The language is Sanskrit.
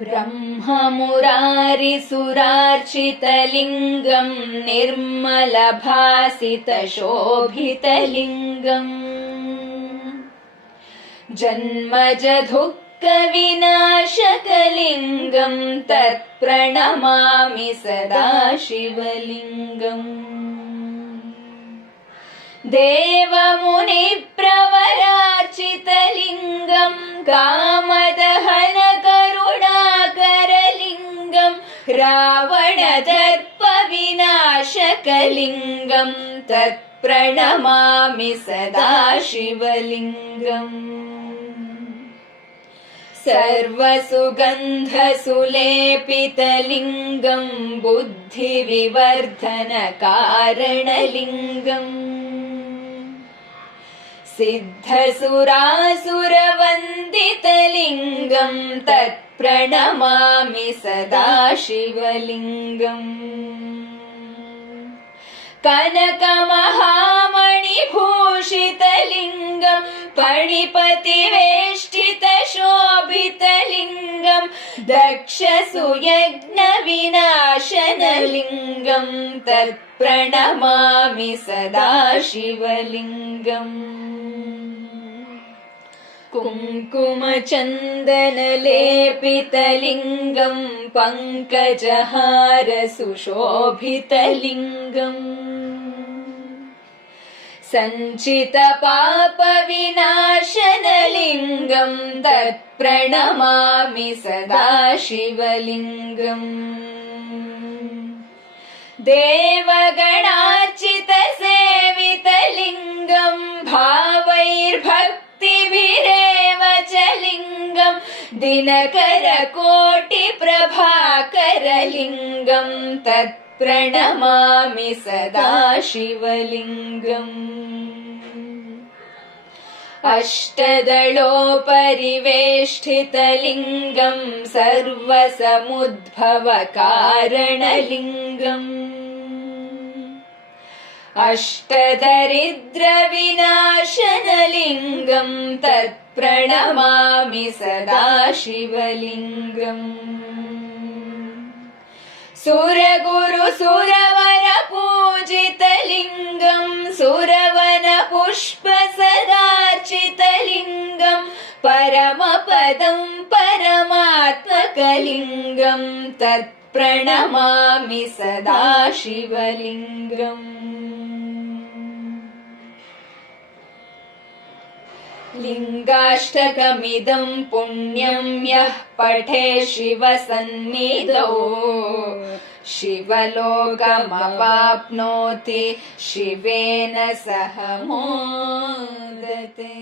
ब्रह्ममुरारिसुरार्चितलिङ्गम् निर्मलभासितशोभितलिङ्गम् जन्मजदुःखविनाशकलिङ्गम् तत्प्रणमामि सदा शिवलिङ्गम् देवमुनिप्रवरार्चितलिङ्गम् कामदहनकरुणाकरलिङ्गम् रावणदर्पविनाशकलिङ्गम् तत्प्रणमामि सदा शिवलिङ्गम् सर्वसुगन्धसुलेपितलिङ्गम् बुद्धिविवर्धनकारणलिङ्गम् सिद्धसुरासुरवन्दितलिङ्गम् तत्प्रणमामि सदा शिवलिङ्गम् कनकमहामणिभूषितलिङ्गम् फणिपतिवेष्टितशोभितलिङ्गम् दक्षसुयज्ञविनाशनलिङ्गम् तत्प्रणमामि सदा शिवलिङ्गम् कुङ्कुमचन्दनलेपितलिङ्गम् पङ्कजहारसुशोभितलिङ्गम् सञ्चितपापविनाशनलिङ्गम् तत्प्रणमामि सदा शिवलिङ्गम् देवगणार्चितसेवितलिङ्गम् भावैर्भक्तिभिरेव च लिङ्गम् दिनकरकोटिप्रभाकरलिङ्गम् तत्प्रणमामि सदा शिवलिङ्गम् अष्टदलोपरिवेष्टितलिङ्गम् सर्वसमुद्भवकारणलिङ्गम् अष्टदरिद्रविनाशनलिङ्गम् तत्प्रणमामि सदा शिवलिङ्गम् सुरगुरुसुरवरपूजितलिङ्गम् सुरवनपुष्पसदार्चितलिङ्गम् परमपदम् परमात्मकलिङ्गम् तत्प्रणमामि सदा शिवलिङ्गम् लिङ्गाष्टकमिदम् पुण्यम् यः पठे शिवसन्निधौ शिवलोकमवाप्नोति शिवेन सह मोदते।